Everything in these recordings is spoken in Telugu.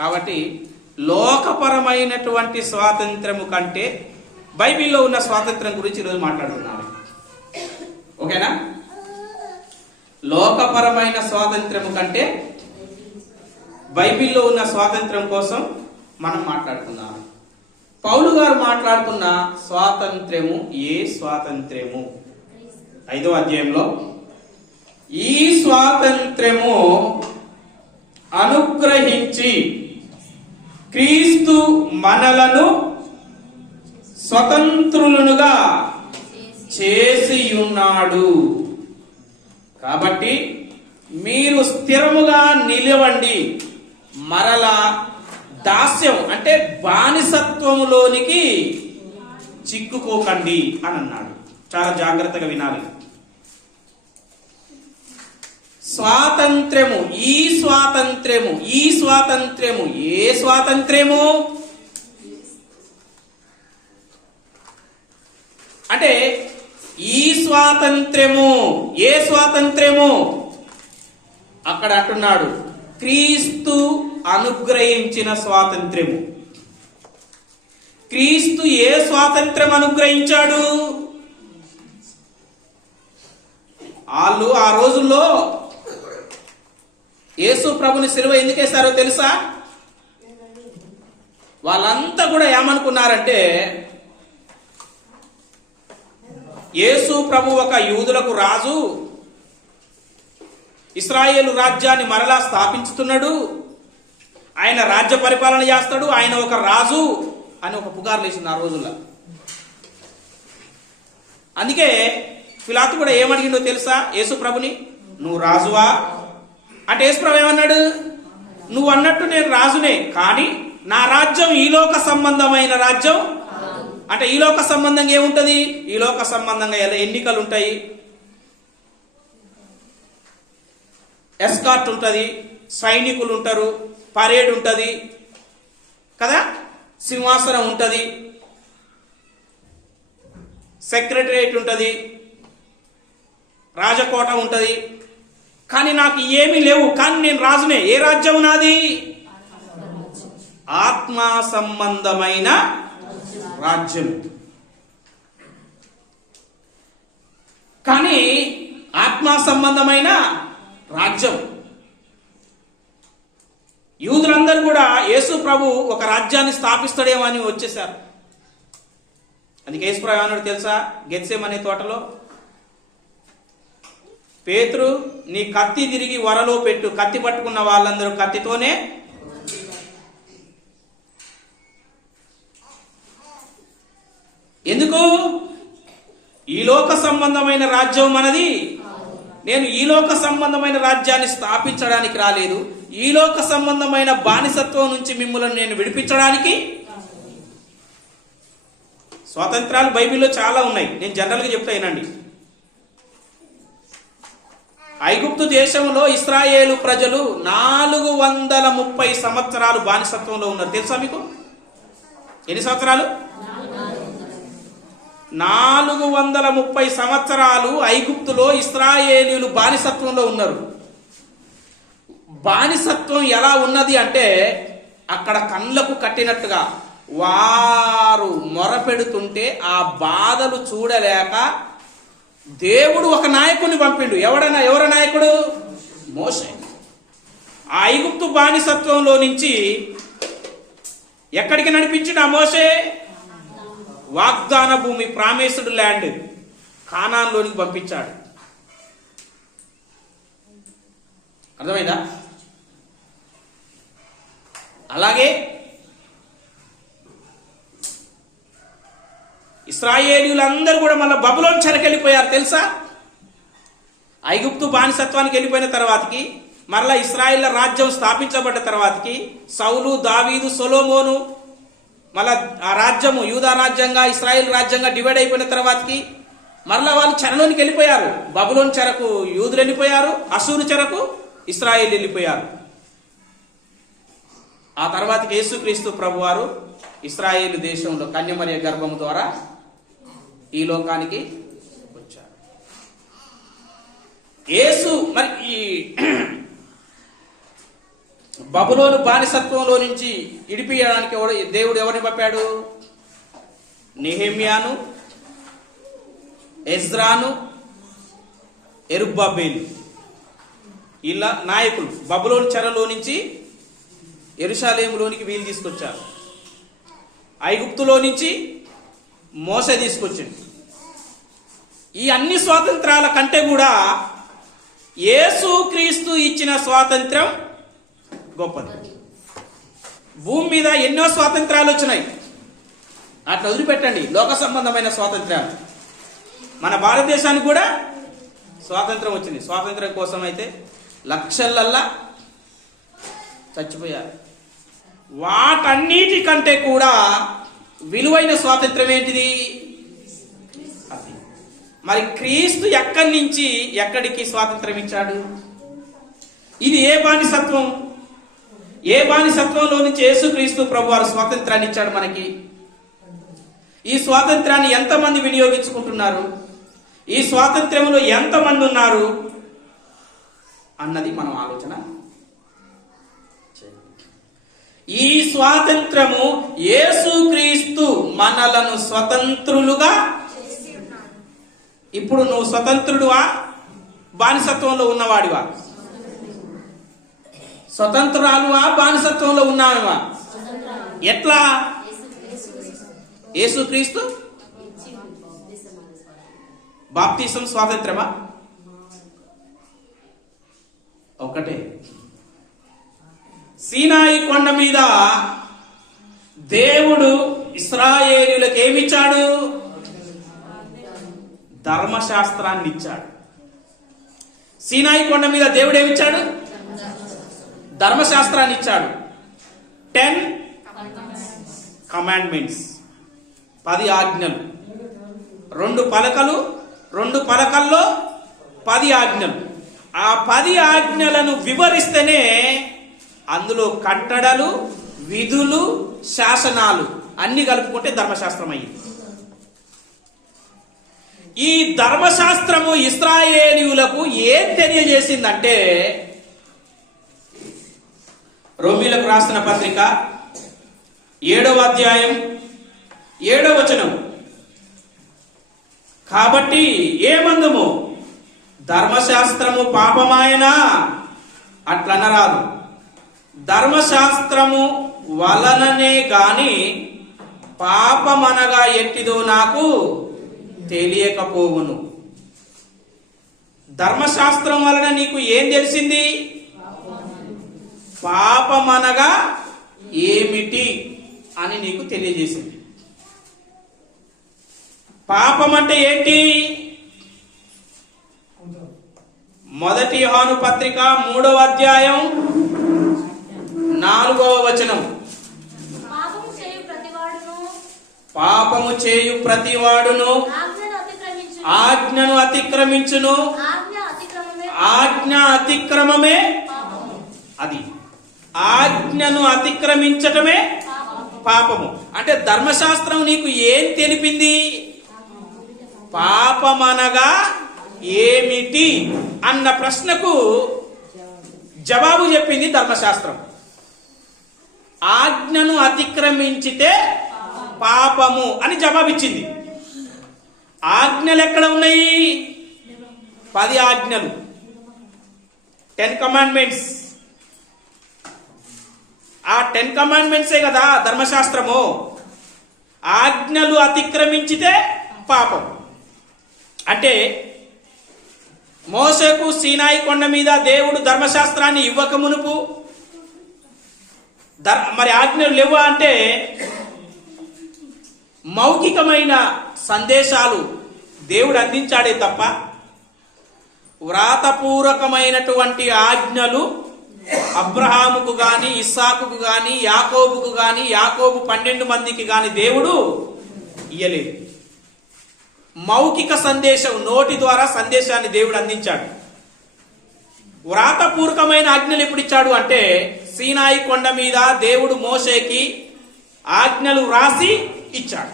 కాబట్టి లోకపరమైనటువంటి స్వాతంత్రము కంటే బైబిల్లో ఉన్న స్వాతంత్రం గురించి ఈరోజు మాట్లాడుతున్నాను. ఓకేనా? లోకపరమైన స్వాతంత్రము కంటే బైబిల్లో ఉన్న స్వాతంత్రం కోసం మనం మాట్లాడుతున్నాం. పౌలు గారు మాట్లాడుతున్న స్వాతంత్ర్యము ఏ స్వాతంత్ర్యము? 5వ అధ్యాయంలో ఈ స్వాతంత్ర్యము అనుగ్రహించి క్రీస్తు మనలను స్వతంత్రులుగా చేసి ఉన్నాడు. కాబట్టి మీరు స్థిరముగా నిలవండి, మరలా దాస్యం అంటే బానిసత్వములోనికి చిక్కుకోకండి అని అన్నాడు. చాలా జాగ్రత్తగా వినాలి. స్వాతంత్ర్యము, ఈ స్వాతంత్ర్యము, ఈ స్వాతంత్ర్యము ఏ స్వాతంత్ర్యము అంటే ఈ స్వాతంత్ర్యము ఏ స్వాతంత్ర్యము? అక్కడ అంటున్నాడు క్రీస్తు అనుగ్రహించిన స్వాతంత్ర్యము. క్రీస్తు ఏ స్వాతంత్ర్యం అనుగ్రహించాడు? వాళ్ళు ఆ రోజుల్లో యేసు ప్రభుని సిలువ ఎందుకు వేశారో తెలుసా? వాళ్ళంతా కూడా ఏమనుకున్నారంటే యేసు ప్రభు ఒక యూదులకు రాజు, ఇశ్రాయేలు రాజ్యాన్ని మరలా స్థాపించుతున్నాడు, ఆయన రాజ్య పరిపాలన చేస్తాడు, ఆయన ఒక రాజు అని ఒక పుకారు లేచింది ఆ రోజుల్లో. అందుకే పిలాతు కూడా ఏమడిగిండో తెలుసా యేసు ప్రభుని? నువ్వు రాజువా అంటే యేసు ప్రభు ఏమన్నాడు? నువ్వు అన్నట్టు నేను రాజునే, కానీ నా రాజ్యం ఈ లోక సంబంధమైన రాజ్యం. అంటే ఈ లోక సంబంధంగా ఏముంటది? ఈ లోక సంబంధంగా ఎన్నికలు ఉంటాయి, ఎస్కార్ట్ ఉంటుంది, సైనికులు ఉంటారు, పరేడ్ ఉంటుంది కదా, సింహాసనం ఉంటుంది, సెక్రటరియట్ ఉంటుంది, రాజకోట ఉంటుంది. కానీ నాకు ఏమీ లేవు, కానీ నేను రాజునే. ఏ రాజ్యం నాది? ఆత్మ సంబంధమైన రాజ్యం. కానీ ఆత్మ సంబంధమైన రాజ్యం. యూదులందరూ కూడా యేసు ప్రభు ఒక రాజ్యాన్ని స్థాపిస్తాడేమో అని వచ్చేసారు. అందుకే యేసు ప్రభు ఏమన్నాడు తెలుసా? గెత్సేమనే తోటలో, పేతురు నీ కత్తి తిరిగి వరలో పెట్టు, కత్తి పట్టుకున్న వాళ్ళందరూ కత్తితోనే. ఎందుకు? ఈ లోక సంబంధమైన రాజ్యం మనది. నేను ఈ లోక సంబంధమైన రాజ్యాన్ని స్థాపించడానికి రాలేదు, ఈ లోక సంబంధమైన బానిసత్వం నుంచి మిమ్మల్ని నేను విడిపించడానికి. స్వాతంత్రాలు బైబిల్లో చాలా ఉన్నాయి, నేను జనరల్గా చెప్తా వినండి. ఐగుప్తు దేశంలో ఇశ్రాయేలు ప్రజలు 430 సంవత్సరాలు బానిసత్వంలో ఉన్నారు. తెలుసా మీకు? ఎన్ని సంవత్సరాలు? 430 సంవత్సరాలు ఐగుప్తులో ఇశ్రాయేలీయులు బానిసత్వంలో ఉన్నారు. బానిసత్వం ఎలా ఉన్నది అంటే అక్కడ కళ్ళకు కట్టినట్టుగా వారు మొరపెడుతుంటే ఆ బాధలు చూడలేక దేవుడు ఒక నాయకుడిని పంపిండు. ఎవరు నాయకుడు? మోషే. ఆ ఐగుప్తు బానిసత్వంలో నుంచి ఎక్కడికి నడిపించిండు ఆ మోషే? వాగ్దాన భూమి, ప్రామిస్డ్ ల్యాండ్, కానాన్లోనికి పంపించాడు. అర్థమైందా? అలాగే ఇశ్రాయేలీయులందరూ కూడా మళ్ళీ బబులోను చెరకెళ్ళిపోయారు. తెలుసా? ఐగుప్తు బానిసత్వానికి వెళ్ళిపోయిన తర్వాతకి, మరలా ఇశ్రాయేళ్ల రాజ్యం స్థాపించబడ్డ తర్వాతకి, సౌలు, దావీదు, సొలొమోను, మళ్ళా ఆ రాజ్యము యూదా రాజ్యంగా ఇశ్రాయేల్ రాజ్యంగా డివైడ్ అయిపోయిన తర్వాతకి మరలా వాళ్ళు చెరలోనికి వెళ్ళిపోయారు. బబులోను చెరకు యూదులు వెళ్ళిపోయారు, అషూరు చెరకు ఇశ్రాయేల్ వెళ్ళిపోయారు. ఆ తర్వాతకి యేసుక్రీస్తు ప్రభువారు ఇశ్రాయేలు దేశంలో కన్యమరియ గర్భము ద్వారా ఈ లోకానికి వచ్చారు. యేసు మరి బబులోను బానిసత్వంలో నుంచి ఇడిపియడానికి దేవుడు ఎవరిని పంపాడు? నెహెమ్యాను, ఎజ్రాను, యెరుబ్బయలు, ఇలా నాయకులు బబులోను చెరలో నుంచి యెరూషలేములోనికి వీళ్ళు తీసుకొచ్చారు. ఐగుప్తులో నుంచి మోసే తీసుకొచ్చింది. ఈ అన్ని స్వాతంత్రాల కంటే కూడా యేసుక్రీస్తు ఇచ్చిన స్వాతంత్రం గొప్పది. భూమి మీద ఎన్నో స్వాతంత్రాలు వచ్చినాయి, అట్లా వదిలిపెట్టండి లోక సంబంధమైన స్వాతంత్రాలు. మన భారతదేశానికి కూడా స్వాతంత్రం వచ్చింది. స్వాతంత్రం కోసం అయితే లక్షలల్లా చచ్చిపోయారు. వాటన్నిటికంటే కూడా విలువైన స్వాతంత్రం ఏంటిది? అది. మరి క్రీస్తు ఎక్కడి నుంచి ఎక్కడికి స్వాతంత్రం ఇచ్చాడు? ఇది ఏ బానిసత్వం? ఏ బానిసత్వంలో నుంచి యేసుక్రీస్తు ప్రభువారు స్వాతంత్రాన్ని ఇచ్చాడు మనకి? ఈ స్వాతంత్రాన్ని ఎంతమంది వినియోగించుకుంటున్నారు? ఈ స్వాతంత్ర్యంలో ఎంతమంది ఉన్నారు అన్నది మనం ఆలోచన. ఈ స్వాతంత్రము యేసుక్రీస్తు మనలను స్వతంత్రులుగా. ఇప్పుడు నువ్వు స్వతంత్రుడువా? బానిసత్వంలో ఉన్నవాడివా? స్వతంత్రాలువా? బానిసత్వంలో ఉన్నావా? ఎట్లా? యేసుక్రీస్తు బాప్తిసం స్వాతంత్రమా? ఒకటే. సీనాయి కొండ మీద దేవుడు ఇశ్రాయేలీయులకు ఏమిచ్చాడు? ధర్మశాస్త్రాన్ని ఇచ్చాడు. సీనాయి కొండ మీద దేవుడు ఏమిచ్చాడు? ధర్మశాస్త్రాన్ని ఇచ్చాడు. 10 కమాండ్మెంట్స్, 10 ఆజ్ఞలు. 2 పలకలు, 2 పలకల్లో 10 ఆజ్ఞలు. ఆ 10 ఆజ్ఞలను వివరిస్తేనే అందులో కట్టడలు, విధులు, శాసనాలు అన్ని కలుపుకుంటే ధర్మశాస్త్రం అయ్యింది. ఈ ధర్మశాస్త్రము ఇశ్రాయేలీయులకు ఏం తెలియజేసిందంటే, రోమీలకు రాసిన పత్రిక 7వ అధ్యాయం 7వ వచనం. కాబట్టి ఏమందుము? ధర్మశాస్త్రము పాపమాయనా? అట్లనరాదు. ధర్మశాస్త్రము వలననే గాని పాపమనగా ఎట్టిదో నాకు తెలియకపోవును. ధర్మశాస్త్రం వలన నీకు ఏం తెలిసింది? పాపమనగా ఏమిటి అని నీకు తెలియజేసింది. పాపం అంటే ఏంటి? 1 యోహాను పత్రిక 3వ అధ్యాయం 4వ వచనం. పాపము చేయు ప్రతివాడును ఆజ్ఞను అతిక్రమించును, ఆజ్ఞ అతిక్రమమే. అది ఆజ్ఞను అతిక్రమించటమే పాపము. అంటే ధర్మశాస్త్రం నీకు ఏం తెలిపింది? పాపమనగా ఏమిటి అన్న ప్రశ్నకు జవాబు చెప్పింది ధర్మశాస్త్రం. ఆజ్ఞను అతిక్రమించితే పాపము అని జవాబిచ్చింది. ఆజ్ఞలు ఎక్కడ ఉన్నాయి? 10 ఆజ్ఞలు, 10 కమాండ్మెంట్స్. ఆ 10 కమాండ్మెంట్సే కదా ధర్మశాస్త్రము. ఆజ్ఞలు అతిక్రమించితే పాపం. అంటే మోసేకు సీనాయి కొండ మీద దేవుడు ధర్మశాస్త్రాన్ని ఇవ్వక మునుపు మరి ఆజ్ఞలు లేవా అంటే మౌఖికమైన సందేశాలు దేవుడు అందించాడే తప్ప వ్రాతపూర్వకమైనటువంటి ఆజ్ఞలు అబ్రహాముకు గాని, ఇస్సాకుకు గాని, యాకోబుకు గాని, యాకోబు 12 మందికి గాని దేవుడు ఇయ్యలేదు. మౌఖిక సందేశం, నోటి ద్వారా సందేశాన్ని దేవుడు అందించాడు. వ్రాతపూర్వకమైన ఆజ్ఞలు ఎప్పుడు ఇచ్చాడు అంటే సీనాయి కొండ మీద దేవుడు మోషేకి ఆజ్ఞలు రాసి ఇచ్చాడు.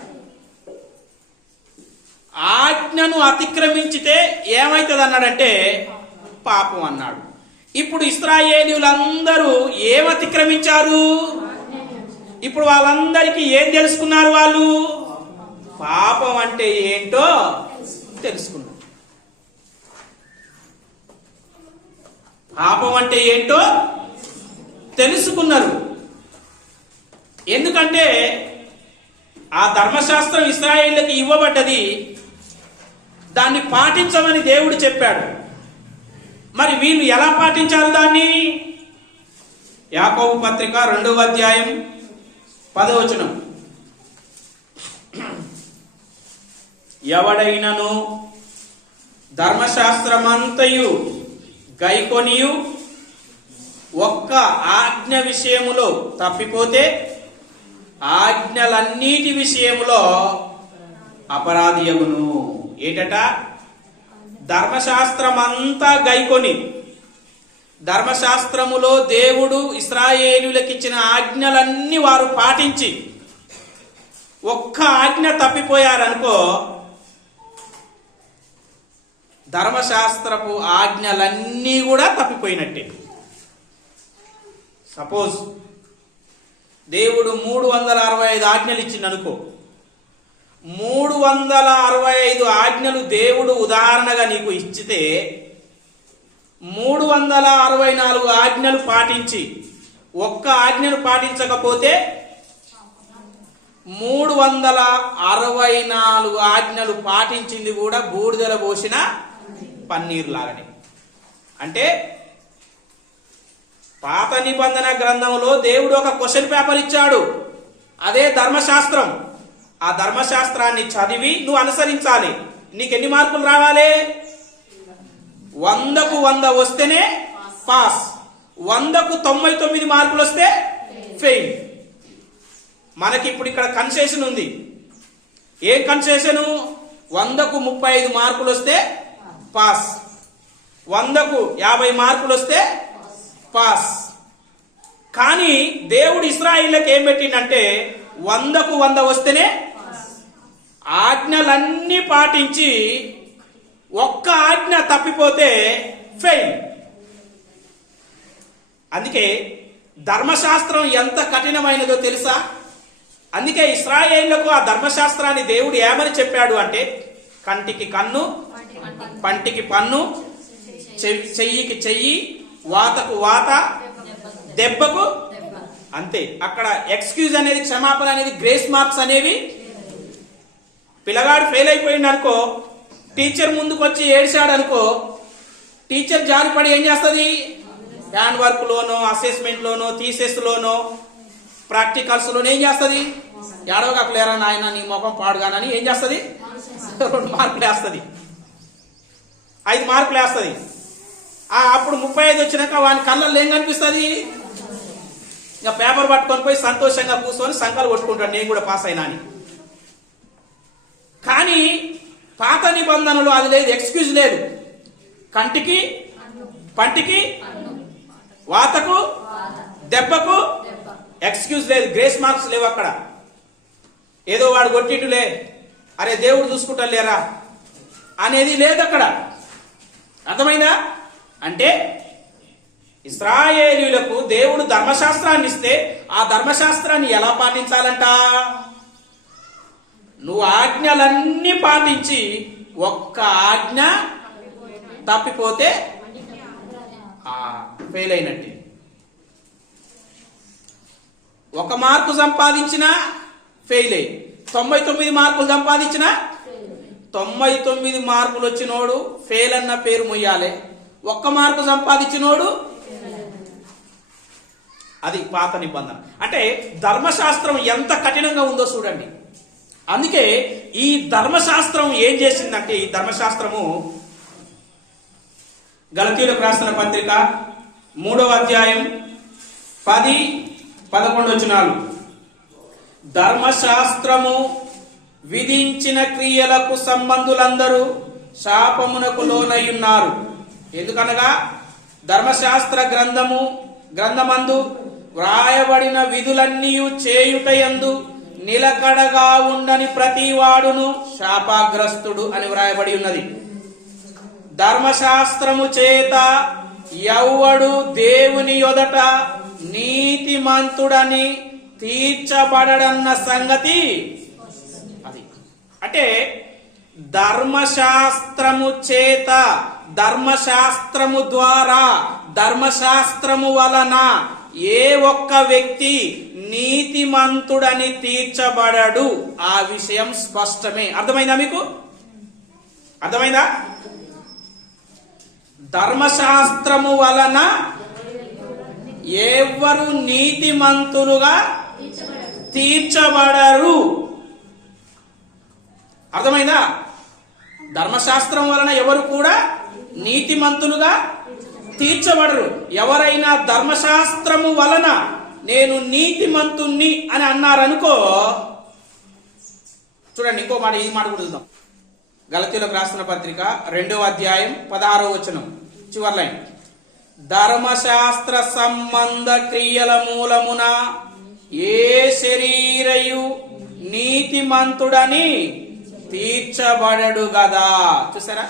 ఆజ్ఞను అతిక్రమించితే ఏమైతుంది అన్నాడంటే పాపం అన్నాడు. ఇప్పుడు ఇశ్రాయేలీయులందరూ ఏం అతిక్రమించారు? ఇప్పుడు వాళ్ళందరికీ ఏం తెలుసుకున్నారు? వాళ్ళు పాపం అంటే ఏంటో తెలుసుకున్నారు. పాపం అంటే ఏంటో తెలుసుకున్నారు. ఎందుకంటే ఆ ధర్మశాస్త్రం ఇశ్రాయేలుకి ఇవ్వబడ్డది, దాన్ని పాటించమని దేవుడు చెప్పాడు. మరి వీళ్ళు ఎలా పాటించారు దాన్ని? యాకోబు పత్రిక 2వ అధ్యాయం 10వ వచనం. ఎవడైనను ధర్మశాస్త్రమంతయు గైకొనియు ఒక్క ఆజ్ఞ విషయములో తప్పిపోతే ఆజ్ఞలన్నిటి విషయములో అపరాధియగును. ఏటట? ధర్మశాస్త్రమంతా గైకొని, ధర్మశాస్త్రములో దేవుడు ఇశ్రాయేలులకు ఇచ్చిన ఆజ్ఞలన్నీ వారు పాటించి ఒక్క ఆజ్ఞ తప్పిపోయారనుకో, ధర్మశాస్త్రపు ఆజ్ఞలన్నీ కూడా తప్పిపోయినట్టే. సపోజ్ దేవుడు 365 ఆజ్ఞలు ఇచ్చిందనుకో, 365 ఆజ్ఞలు దేవుడు ఉదాహరణగా నీకు ఇచ్చితే 364 ఆజ్ఞలు పాటించి ఒక్క ఆజ్ఞను పాటించకపోతే 364 ఆజ్ఞలు పాటించింది కూడా బూడిదల పోసిన పన్నీరు లాగానే. అంటే పాత నిబంధన గ్రంథంలో దేవుడు ఒక క్వశ్చన్ పేపర్ ఇచ్చాడు, అదే ధర్మశాస్త్రం. ఆ ధర్మశాస్త్రాన్ని చదివి నువ్వు అనుసరించాలి. నీకు ఎన్ని మార్కులు రావాలి? 100కు 100 వస్తేనే పాస్, 100కు 99 మార్కులు వస్తే ఫెయిల్. మనకి ఇప్పుడు ఇక్కడ కన్సెషన్ ఉంది. ఏ కన్సెషను? 100కు 35 మార్కులు వస్తే పాస్, 100కు 50 మార్కులు వస్తే పాస్. కానీ దేవుడు ఇశ్రాయేలుకి ఏం పెట్టిందంటే 100కు 100 వస్తేనే ఆజ్ఞలన్నీ పాటించి ఒక్క ఆజ్ఞ తప్పిపోతే ఫెయిల్. అందుకే ధర్మశాస్త్రం ఎంత కఠినమైనదో తెలుసా? అందుకే ఇశ్రాయేలుకు ఆ ధర్మశాస్త్రాన్ని దేవుడు ఏమని చెప్పాడు అంటే, కంటికి కన్ను, పంటికి పన్ను, చెయ్యికి చెయ్యి, వాతకు వాత, దెబ్బకు అంతే. అక్కడ ఎక్స్క్యూజ్ అనేది, క్షమాపణ అనేది, గ్రేస్ మార్క్స్ అనేవి. పిల్లగాడు ఫెయిల్ అయిపోయింది అనుకో, టీచర్ ముందుకు వచ్చి ఏడ్చాడు అనుకో, టీచర్ జారిపడి ఏం చేస్తుంది? హ్యాండ్ వర్క్ లోనో, అసెస్మెంట్ లోనో, థీసిస్ లోనో, ప్రాక్టికల్స్ లోనో ఏం చేస్తుంది? ఏడవగలేరా నాయన నీ ముఖం పాడుగానని ఏం చేస్తుంది? 2 మార్కులు వేస్తుంది, 5 మార్కులు వేస్తుంది. అప్పుడు 35 వచ్చినాక వాని కళ్ళల్లో ఏం కనిపిస్తుంది? ఇంకా పేపర్ పట్టుకొని పోయి సంతోషంగా కూర్చొని సంకలు కొట్టుకుంటాడు, నేను కూడా పాస్ అయినా అని. కానీ పాత నిబంధనలు అది లేదు, ఎక్స్క్యూజ్ లేదు. కంటికి పంటికి వాతకు దెబ్బకు ఎక్స్క్యూజ్ లేదు, గ్రేస్ మార్క్స్ లేవు అక్కడ. ఏదో వాడు కొట్టిండులే, అరే దేవుడు చూసుకుంటా లేరా అనేది లేదు అక్కడ. అర్థమైందా? అంటే ఇశ్రాయేలీయులకు దేవుడు ధర్మశాస్త్రాన్ని ఇస్తే ఆ ధర్మశాస్త్రాన్ని ఎలా పాటించాలంట? నువ్వు ఆజ్ఞలన్నీ పాటించి ఒక్క ఆజ్ఞ తప్పిపోతే ఫెయిల్ అయినట్టే. 1 మార్కు సంపాదించినా ఫెయిల్ అయ్యి, 99 మార్కులు సంపాదించినా 99 మార్కులు వచ్చినోడు ఫెయిల్ అన్న పేరు మొయ్యాలి, 1 మార్కు సంపాదించినోడు. అది పాత నిబంధన. అంటే ధర్మశాస్త్రం ఎంత కఠినంగా ఉందో చూడండి. అందుకే ఈ ధర్మశాస్త్రం ఏం చేసిందంటే, ఈ ధర్మశాస్త్రము గలతీయులకు రాసిన పత్రిక 3వ అధ్యాయం 10-11 వచనాలు. ధర్మశాస్త్రము విధించిన క్రియలకు సంబంధులందరూ శాపమునకు లోనయ్యున్నారు. ఎందుకనగా ధర్మశాస్త్ర గ్రంథమందు వ్రాయబడిన విధులన్నీ చేయుటయందు నిలకడగా ఉండని ప్రతి వాడును శాపగ్రస్తుడు అని వ్రాయబడి ఉన్నది. ధర్మశాస్త్రము చేత ఎవ్వడు దేవుని యొదట నీతిమంతుడని తీర్చబడడన్న సంగతి అది. అంటే ధర్మశాస్త్రము చేత, ధర్మశాస్త్రము ద్వారా, ధర్మశాస్త్రము వలన ఏ ఒక్క వ్యక్తి నీతిమంతుడని తీర్చబడడు. ఆ విషయం స్పష్టమే. అర్థమైందా మీకు? అర్థమైందా? ధర్మశాస్త్రము వలన ఎవరు నీతిమంతులుగా తీర్చబడరు. అర్థమైందా? ధర్మశాస్త్రం వలన ఎవరు కూడా నీతిమంతులుగా తీర్చబడరు. ఎవరైనా ధర్మశాస్త్రము వలన నేను నీతిమంతుణ్ణి అని అన్నారనుకో, చూడండి ఇంకో మాట, ఈ మాట కూడా చూద్దాం. గలతీయులకు రాసిన పత్రిక 2వ అధ్యాయం 16వ వచనం చివరి లైన్. ధర్మశాస్త్ర సంబంధ క్రియల మూలమున ఏ శరీరయు నీతిమంతుడని తీర్చబడడు గదా. చూసారా?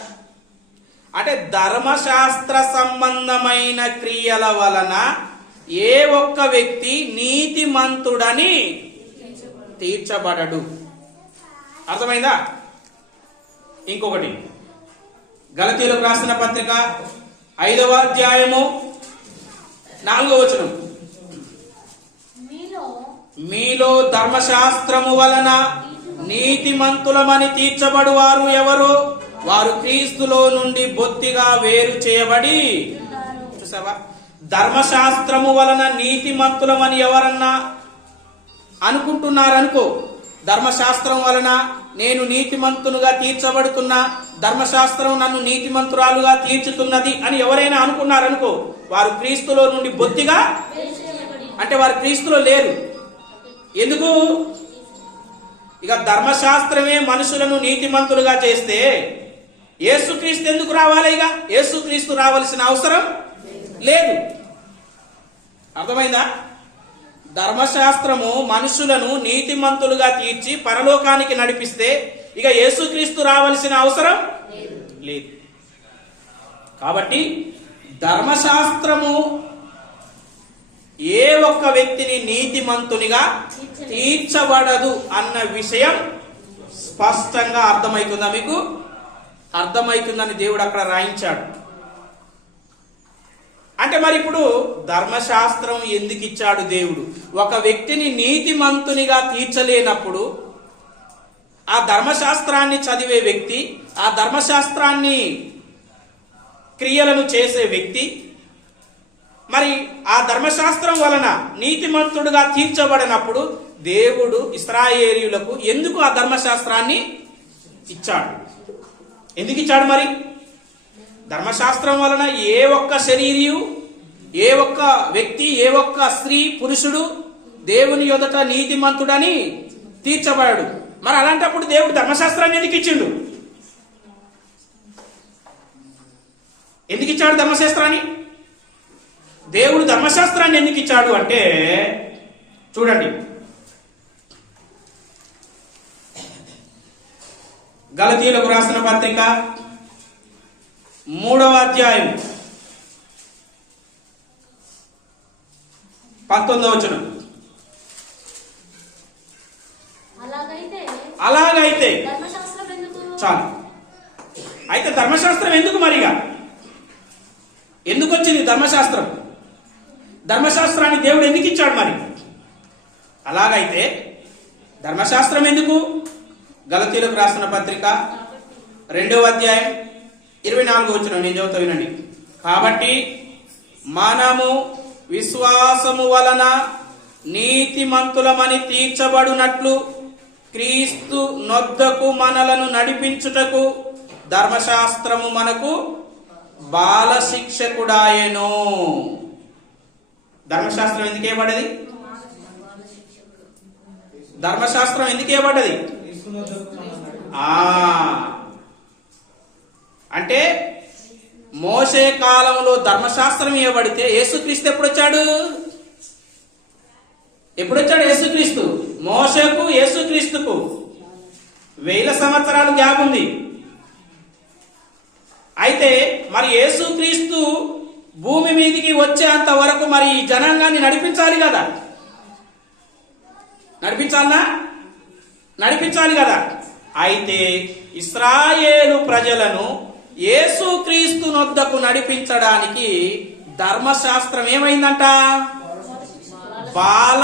అంటే ధర్మశాస్త్ర సంబంధమైన క్రియల వలన ఏ ఒక్క వ్యక్తి నీతిమంతుడని తీర్చబడడు. అర్థమైందా? ఇంకొకటి, గలతీయులకు రాసిన పత్రిక 5వ అధ్యాయము 4వ వచనం. మీలో ధర్మశాస్త్రము వలన నీతిమంతులమని తీర్చబడు వారు ఎవరు? వారు క్రీస్తులో నుండి బొత్తిగా వేరు చేయబడి. చూసావా? ధర్మశాస్త్రము వలన నీతిమంతులమని ఎవరన్నా అనుకుంటున్నారనుకో, ధర్మశాస్త్రం వలన నేను నీతిమంతునుగా తీర్చబడుతున్నా, ధర్మశాస్త్రం నన్ను నీతిమంతురాలుగా తీర్చుతున్నది అని ఎవరైనా అనుకున్నారనుకో, వారు క్రీస్తులో నుండి బొత్తిగా, అంటే వారు క్రీస్తులో లేరు. ఎందుకు? ఇక ధర్మశాస్త్రమే మనుషులను నీతిమంతులుగా చేస్తే యేసుక్రీస్తు ఎందుకు రావాలి? ఇక యేసుక్రీస్తు రావాల్సిన అవసరం లేదు. అర్థమైందా? ధర్మశాస్త్రము మనుషులను నీతిమంతులుగా తీర్చి పరలోకానికి నడిపిస్తే ఇక యేసుక్రీస్తు రావాల్సిన అవసరం లేదు. కాబట్టి ధర్మశాస్త్రము ఏ ఒక్క వ్యక్తిని నీతిమంతునిగా తీర్చబడదు అన్న విషయం స్పష్టంగా అర్థమవుతుందా మీకు? అర్థమవుతుందని దేవుడు అక్కడ రాయించాడు. అంటే మరి ఇప్పుడు ధర్మశాస్త్రం ఎందుకు ఇచ్చాడు దేవుడు? ఒక వ్యక్తిని నీతిమంతునిగా తీర్చలేనప్పుడు ఆ ధర్మశాస్త్రాన్ని చదివే వ్యక్తి, ఆ ధర్మశాస్త్రాన్ని క్రియలను చేసే వ్యక్తి మరి ఆ ధర్మశాస్త్రం వలన నీతిమంతుడుగా తీర్చబడినప్పుడు దేవుడు ఇశ్రాయేలీయులకు ఎందుకు ఆ ధర్మశాస్త్రాన్ని ఇచ్చాడు? ఎందుకు ఇచ్చాడు? మరి ధర్మశాస్త్రం వలన ఏ ఒక్క శరీరియు, ఏ ఒక్క వ్యక్తి, ఏ ఒక్క స్త్రీ పురుషుడు దేవుని యొదట నీతిమంతుడని తీర్చబడాడు. మరి అలాంటప్పుడు దేవుడు ధర్మశాస్త్రాన్ని ఎందుకు ఇచ్చిండు? ఎందుకు ఇచ్చాడు ధర్మశాస్త్రాన్ని? దేవుడు ధర్మశాస్త్రాన్ని ఎందుకు ఇచ్చాడు అంటే చూడండి, గలతీయులకు రాసిన పత్రిక 3వ అధ్యాయం 19వ వచనం. అలాగైతే చాలు. అయితే ధర్మశాస్త్రం ఎందుకు? మరిగా ఎందుకు వచ్చింది ధర్మశాస్త్రం? ధర్మశాస్త్రాన్ని దేవుడు ఎందుకు ఇచ్చాడు? మరి అలాగైతే ధర్మశాస్త్రం ఎందుకు? గలతీయులకు రాసిన పత్రిక 2వ అధ్యాయం 24వ వచనం నేను చదువుతా వినండి. కాబట్టి మనము విశ్వాసము వలన నీతిమంతులమని తీర్చబడునట్లు క్రీస్తు నొద్దకు మనలను నడిపించుటకు ధర్మశాస్త్రము మనకు బాల శిక్షకుడాయెను. ధర్మశాస్త్రం ఎందుకు ఇవ్వబడ్డది? ధర్మశాస్త్రం ఎందుకు ఇవ్వబడ్డది? అంటే మోషే కాలంలో ధర్మశాస్త్రం ఇవ్వబడితే యేసుక్రీస్తు ఎప్పుడొచ్చాడు? యేసుక్రీస్తు మోషేకు యేసుక్రీస్తుకు 1000 సంవత్సరాలు గ్యాప్ ఉంది. అయితే మరి యేసుక్రీస్తు భూమి మీదికి వచ్చేంత వరకు మరి ఈ జనాంగాన్ని నడిపించాలి కదా, నడిపించాలి కదా. అయితే ఇశ్రాయేలు ప్రజలను యేసుక్రీస్తు నొద్దకు నడిపించడానికి ధర్మశాస్త్రం ఏమైందంట? బాల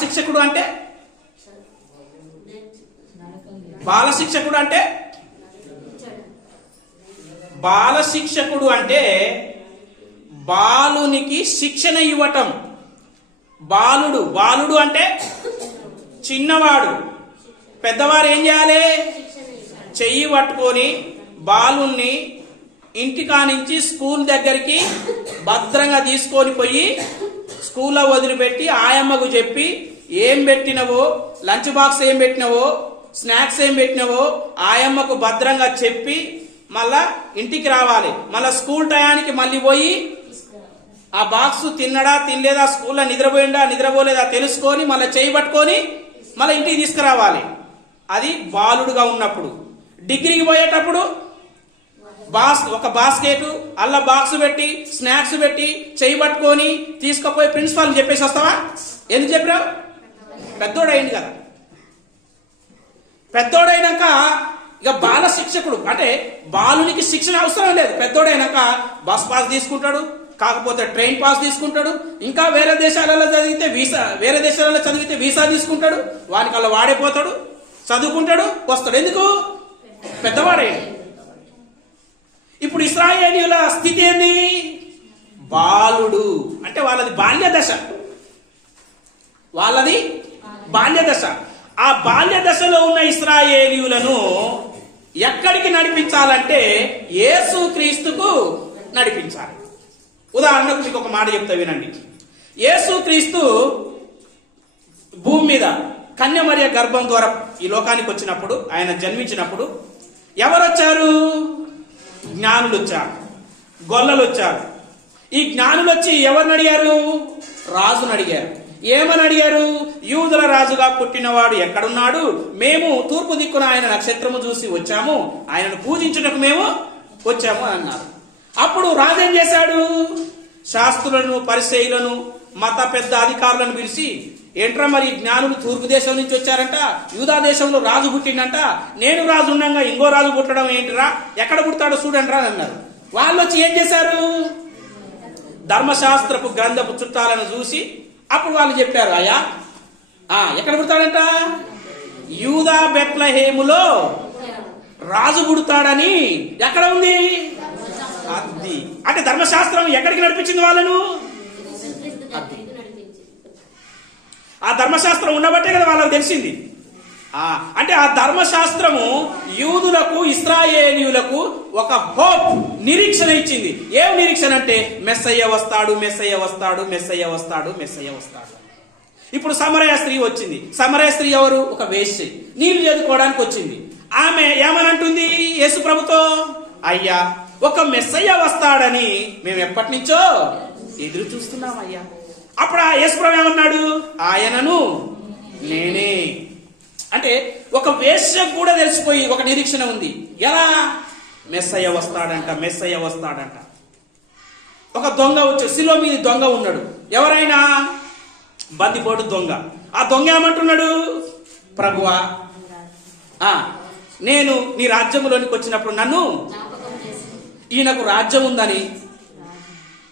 శిక్షకుడు అంటే బాలశిక్షకుడు అంటే బాలునికి శిక్షణ ఇవ్వటం. బాలుడు అంటే చిన్నవాడు. పెద్దవారు ఏం చేయాలి? చెయ్యి పట్టుకొని బాలుణ్ణి ఇంటికానించి స్కూల్ దగ్గరికి భద్రంగా తీసుకొని పోయి స్కూల్లో వదిలిపెట్టి ఆయమ్మకు చెప్పి ఏం పెట్టినవో, లంచ్ బాక్స్ ఏం పెట్టినవో, స్నాక్స్ ఏం పెట్టినవో ఆయమ్మకు భద్రంగా చెప్పి మళ్ళా ఇంటికి రావాలి. మళ్ళా స్కూల్ టయానికి మళ్ళీ పోయి ఆ బాక్స్ తిన్నడా తినలేదా, స్కూల్లో నిద్రపోలేదా తెలుసుకొని మళ్ళీ చేయి పట్టుకొని మళ్ళీ ఇంటికి తీసుకురావాలి. అది బాలుడుగా ఉన్నప్పుడు. డిగ్రీకి పోయేటప్పుడు ఒక బాస్కెట్ అల్ల బాక్స్ పెట్టి స్నాక్స్ పెట్టి చేయి పట్టుకొని తీసుకుపోయి ప్రిన్సిపాల్ చెప్పేసి వస్తావా? ఎందుకు చెప్పావు? పెద్దోడైంది కదా. పెద్దోడైనాక ఇక బాల శిక్షకుడు అంటే బాలునికి శిక్షణ అవసరం లేదు. పెద్దోడైనాక బస్ పాస్ తీసుకుంటాడు, కాకపోతే ట్రైన్ పాస్ తీసుకుంటాడు, ఇంకా వేరే దేశాలలో చదివితే వీసా తీసుకుంటాడు. వానికి అలా వాడైపోతాడు, చదువుకుంటాడు, వస్తాడు. ఎందుకు? పెద్దవాడే. ఇప్పుడు ఇశ్రాయేలీయుల స్థితి ఏంది? బాలుడు అంటే వాళ్ళది బాల్య దశ. ఆ బాల్య దశలో ఉన్న ఇశ్రాయేలీయులను ఎక్కడికి నడిపించాలంటే యేసుక్రీస్తుకు నడిపించాలి. ఉదాహరణకు మీకు ఒక మాట చెప్తా వినండి. యేసుక్రీస్తు భూమి మీద కన్యమరియ గర్భం ద్వారా ఈ లోకానికి వచ్చినప్పుడు, ఆయన జన్మించినప్పుడు ఎవరు వచ్చారు? జ్ఞానులు వచ్చారు, గొల్లలు వచ్చారు. ఈ జ్ఞానులు వచ్చి ఎవరిని అడిగారు? రాజును అడిగారు. ఏమని అడిగారు? యూదుల రాజుగా పుట్టినవాడు ఎక్కడున్నాడు? మేము తూర్పు దిక్కున ఆయన నక్షత్రము చూసి వచ్చాము, ఆయనను పూజించుటకు మేము వచ్చాము అని అన్నారు. అప్పుడు రాజు ఏం చేశాడు? శాస్త్రులను, పరిసయ్యులను, మత పెద్ద అధికారులను పిలిచి, ఏంట్రా మరి జ్ఞానులు తూర్పు దేశం నుంచి వచ్చారంట, యూదా దేశంలో రాజు పుట్టిండంట, నేను రాజు ఉండగా ఇంకో రాజు పుట్టడం ఏంటిరా, ఎక్కడ పుడతాడో చూడండి రా అని అన్నారు. వాళ్ళు వచ్చి ఏం చేశారు? ధర్మశాస్త్రపు గ్రంథపు చుట్టాలను చూసి అప్పుడు వాళ్ళు చెప్పారు, అయ్యా ఎక్కడ పుడతాడంట? యూదా బెత్లెహేములో రాజు పుడతాడని ఎక్కడ ఉంది? అది అంటే ధర్మశాస్త్రం ఎక్కడికి నడిపించింది వాళ్ళను? ఆ ధర్మశాస్త్రం ఉండబట్టే కదా వాళ్ళకు తెలిసింది. అంటే ఆ ధర్మశాస్త్రము యూదులకు, ఇశ్రాయేలీయులకు ఒక హోప్, నిరీక్షణ ఇచ్చింది. ఏం నిరీక్షణ అంటే మెస్సయ్య వస్తాడు, మెస్సయ్య వస్తాడు, మెస్సయ్య వస్తాడు, మెస్సయ్య వస్తాడు. ఇప్పుడు సమరయ స్త్రీ వచ్చింది. సమరయ స్త్రీ ఎవరు? ఒక వేశ్య, నీళ్లు చేదుకోవడానికి వచ్చింది. ఆమె ఏమనంటుంది యేసు ప్రభుతో? అయ్యా, ఒక మెస్సయ్య వస్తాడని మేము ఎప్పటి నుంచో ఎదురు చూస్తున్నాం అయ్యా. అప్పుడు ఆ యేసు ప్రభు ఏమన్నాడు? ఆయనను నేనే. అంటే ఒక వేశ్యకు కూడా తెలిసిపోయి ఒక నిరీక్షణ ఉంది. ఎలా? మెస్సయ్య వస్తాడంట, మెస్సయ్య వస్తాడంట. ఒక దొంగ వచ్చి, శిలో మీద దొంగ ఉన్నాడు. ఎవరైనా బందిపోటు దొంగ. ఆ దొంగ ఏమంటున్నాడు? ప్రభువా, నేను నీ రాజ్యంలోనికి వచ్చినప్పుడు నన్ను, ఈయనకు రాజ్యం ఉందని,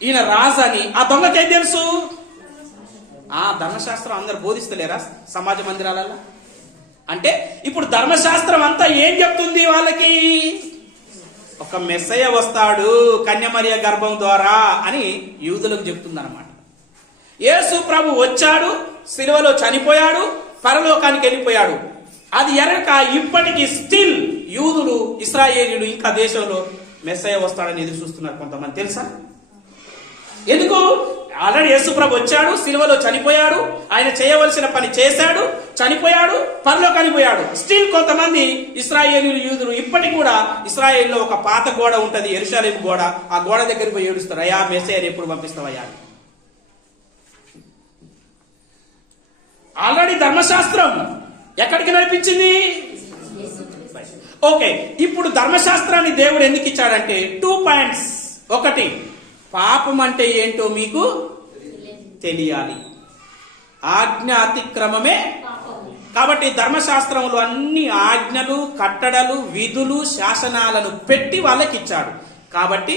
ఈయన రాజు అని ఆ దొంగకేం తెలుసు? ధర్మశాస్త్రం అందరు బోధిస్తలేరా సమాజ మందిరాలలో? అంటే ఇప్పుడు ధర్మశాస్త్రం అంతా ఏం చెప్తుంది వాళ్ళకి? ఒక మెస్సయ్య వస్తాడు కన్యమరియ గర్భం ద్వారా అని యూదులకు చెప్తుంది అనమాట. యేసు ప్రభు వచ్చాడు, సిలువలో చనిపోయాడు, పరలోకానికి వెళ్ళిపోయాడు. అది ఎరక ఇప్పటికీ స్టిల్ యూదులు, ఇశ్రాయేలీయులు ఇంకా దేశంలో మెస్సయ్య వస్తాడని ఎదురు చూస్తున్నారు కొంతమంది. తెలుసా ఎందుకు? ఆల్రెడీ యేసు ప్రభు వచ్చాడు, సిలువలో చనిపోయాడు, ఆయన చేయవలసిన పని చేశాడు, చనిపోయాడు, పరలోకానికి పోయాడు. స్టిల్ కొంతమంది ఇశ్రాయేలీయులు, యూదులు ఇప్పటికి కూడా ఇశ్రాయేల్లో ఒక పాత గోడ ఉంటది, యెరూషలేము గోడ. ఆ గోడ దగ్గరికి పోయి ఏడుస్తారు, అయ్యా మెస్సయ్యని ఎప్పుడు పంపిస్తావయ్యా. ఆల్రెడీ ధర్మశాస్త్రం ఎక్కడికి నడిపించింది? ఓకే, ఇప్పుడు ధర్మశాస్త్రాన్ని దేవుడు ఎందుకు ఇచ్చాడంటే 2 పాయింట్స్. ఒకటి, పాపం అంటే ఏంటో మీకు తెలియాలి. ఆజ్ఞ అతిక్రమమే. కాబట్టి ధర్మశాస్త్రంలో అన్ని ఆజ్ఞలు, కట్టడలు, విధులు, శాసనాలను పెట్టి వాళ్ళకి ఇచ్చాడు. కాబట్టి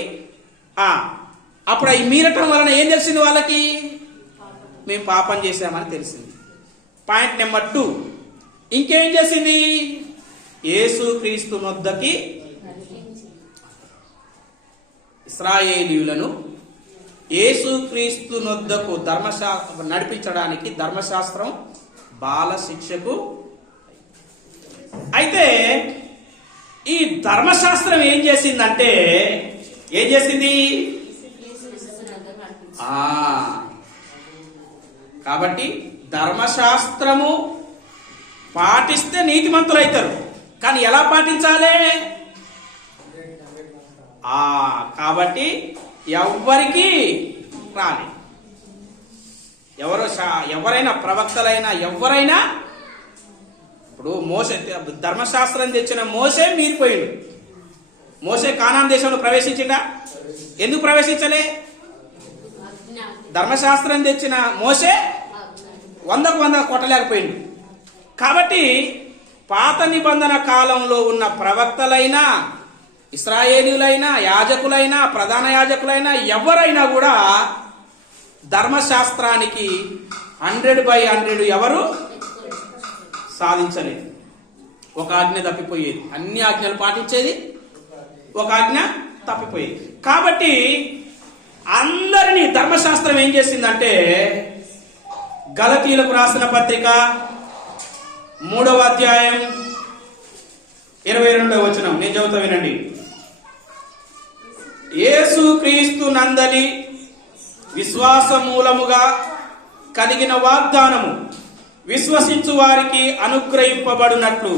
అప్పుడు అవి మీరటం వలన ఏం తెలిసింది వాళ్ళకి? మేము పాపం చేశామని తెలిసింది. పాయింట్ నెంబర్ 2, ఇంకేం చేసింది? యేసుక్రీస్తు నొద్దకి ఇశ్రాయేలీయులను యేసుక్రీస్తు నొద్దకు నడిపించడానికి ధర్మశాస్త్రం బాల శిక్షకు. అయితే ఈ ధర్మశాస్త్రం ఏం చేసిందంటే, ఏం చేసింది? కాబట్టి ధర్మశాస్త్రము పాటిస్తే నీతిమంతులు అవుతారు. కానీ ఎలా పాటించాలి? కాబట్టి ఎవ్వరికి రాని, ఎవరైనా ప్రవక్తలైనా ఎవరైనా, ఇప్పుడు మోసే ధర్మశాస్త్రం తెచ్చిన మోసే మీరిపోయిండు. మోసే కానాన్ దేశంలో ప్రవేశించిండా? ఎందుకు ప్రవేశించలే? ధర్మశాస్త్రం తెచ్చిన మోసే 100 కొట్టలేకపోయిండు. కాబట్టి పాత నిబంధన కాలంలో ఉన్న ప్రవక్తలైనా, ఇశ్రాయేలీయులైనా, యాజకులైనా, ప్రధాన యాజకులైనా ఎవరైనా కూడా ధర్మశాస్త్రానికి 100/100 ఎవరు సాధించలేదు. ఒక ఆజ్ఞ తప్పిపోయేది, అన్ని ఆజ్ఞలు పాటించేది, ఒక ఆజ్ఞ తప్పిపోయేది. కాబట్టి అందరినీ ధర్మశాస్త్రం ఏం చేసిందంటే, గలతీయులకు రాసిన పత్రిక 3వ అధ్యాయం 22వ వచనం నేను చదువుతా, వినండి. యేసుక్రీస్తు నందలి విశ్వాస మూలముగా కలిగిన వాగ్దానము విశ్వసించు వారికి అనుగ్రహింపబడినట్లు